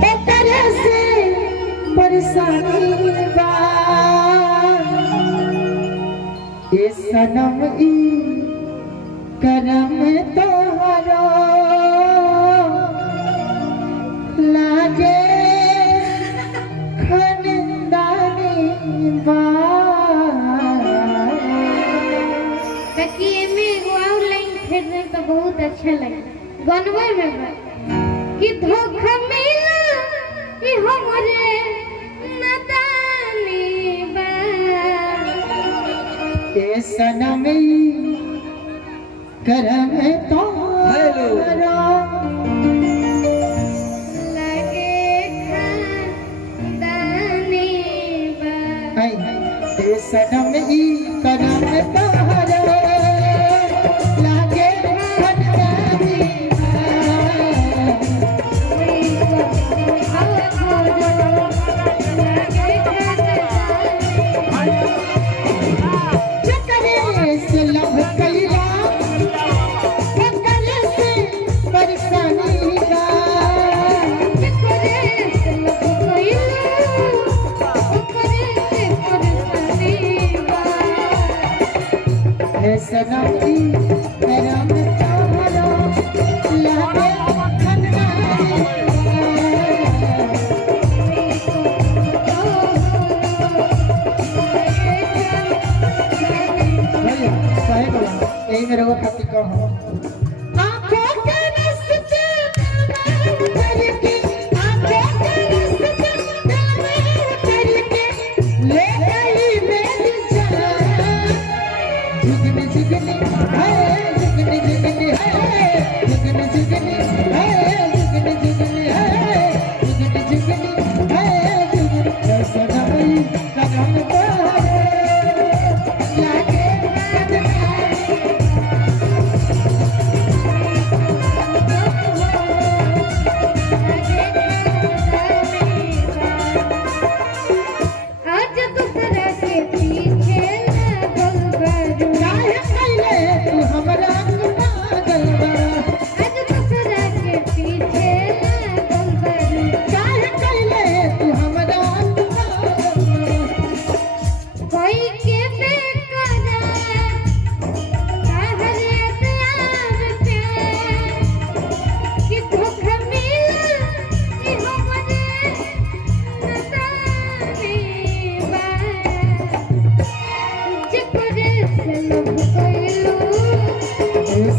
से परेशानी बा ए सनम ई करम तोहरो लागे खनदानी बा तकिए में एगो और लाइन फेरने तो बहुत अच्छा लगे गनवे में बा कि धोखा मिला ई हमरे नदानी बा ए सनम करम तोहरो लगे खनदानी बा ए सनम करम तोहरो लागे खनदानी मेरे को खाती कहो आंखों के रस्ते करके आंखों के रस्ते करके ले गई मेरी जान जुगनी जुगनी है जुगनी जुगनी है जुगनी जुगनी है जुगनी जुगनी है जुगनी जुगनी है जुगनी सनम करम तोहरो लागे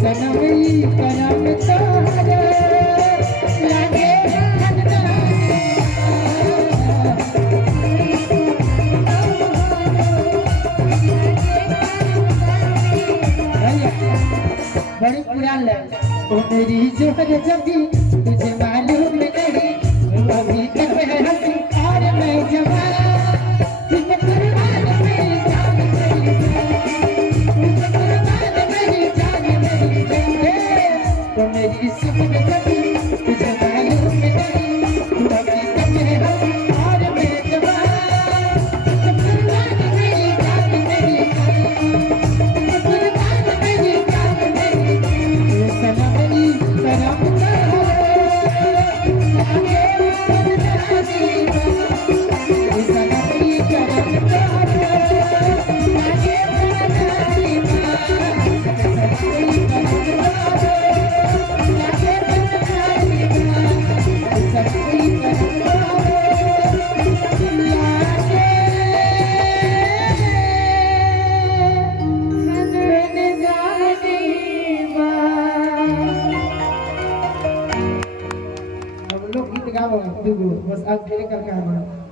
सनम करम तोहरो लागे बड़ी पुरान है ओ मेरी जोहर जबी तुझे मालूम नहीं अभी तक है हंसी और मैं जवान तुझे कुर्बान मेरी जान मेरी तो मेरी सुन कभी तुझे मालूम नहीं अभी तक है हंसी और मैं जवान तुझे कुर्बान मेरी जान मेरी तुझे कुर्बान मेरी जान मेरी सनम करम लोग गीत गाओ बस आप खेले करके आ